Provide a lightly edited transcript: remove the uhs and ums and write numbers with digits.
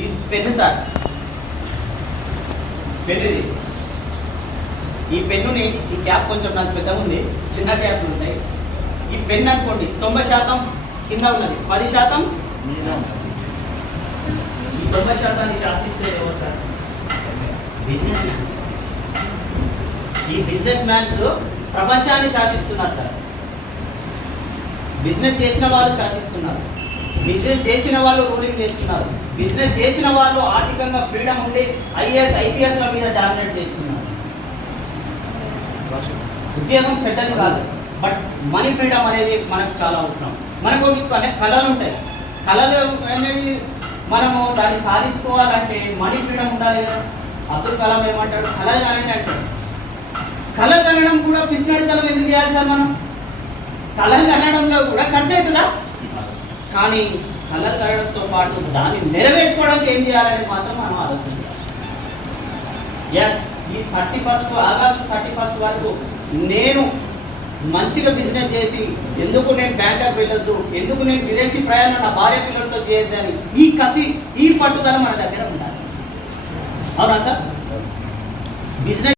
ఈ pen sir, pen ఇది. ఈ పెన్నుని, ఈ క్యాప్ కొంచెం నాకు పెద్దగా ఉంది, చిన్న క్యాప్లు ఉంటాయి. ఈ పెన్ అనుకోండి 90% కింద ఉన్నది, 10% ఈ 90% శాసిస్తే ఎవరు సార్? Business mans. ఈ బిజినెస్ మ్యాన్స్ ప్రపంచాన్ని శాసిస్తున్నారు సార్. బిజినెస్ చేసిన వాళ్ళు శాసిస్తున్నారు, బిజినెస్ చేసిన వాళ్ళు రూలింగ్ చేస్తున్నారు, బిజినెస్ చేసిన వాళ్ళు ఆర్థికంగా ఫ్రీడమ్ ఉండి ఐఏఎస్ ఐపీఎస్ల మీద డామినేట్ చేస్తున్నారు. ఉద్యోగం చెడ్డది కాదు, బట్ మనీ ఫ్రీడమ్ అనేది మనకు చాలా అవసరం. మనకు అనేక కళలు ఉంటాయి, కళలు అనేది మనము దాన్ని సాధించుకోవాలంటే మనీ ఫ్రీడమ్ ఉండాలి కదా. అబ్దుల్ కలాం ఏమంటాడు, కళలు కానండి అంటాడు. కళలు కనడం కూడా పిసినారితనం ఎందుకు చేయాలి సార్? మనం కళలు కనడంలో కూడా ఖర్చు అవుతుందా? కానీ కళలు కనడంతో పాటు దాన్ని నెరవేర్చుకోవడానికి ఏం చేయాలని మాత్రం మనం ఆలోచించాలి. ఎస్, ఈ ఆగస్టు 31 వరకు నేను మంచిగా బిజినెస్ చేసి, ఎందుకు నేను బ్యాంకాక్ వెళ్ళొద్దు, ఎందుకు నేను విదేశీ ప్రయాణం నా భార్య పిల్లలతో చేయొద్దని ఈ కసి, ఈ పట్టుదల మన దగ్గర ఉండాలి. అవునా సార్? బిజినెస్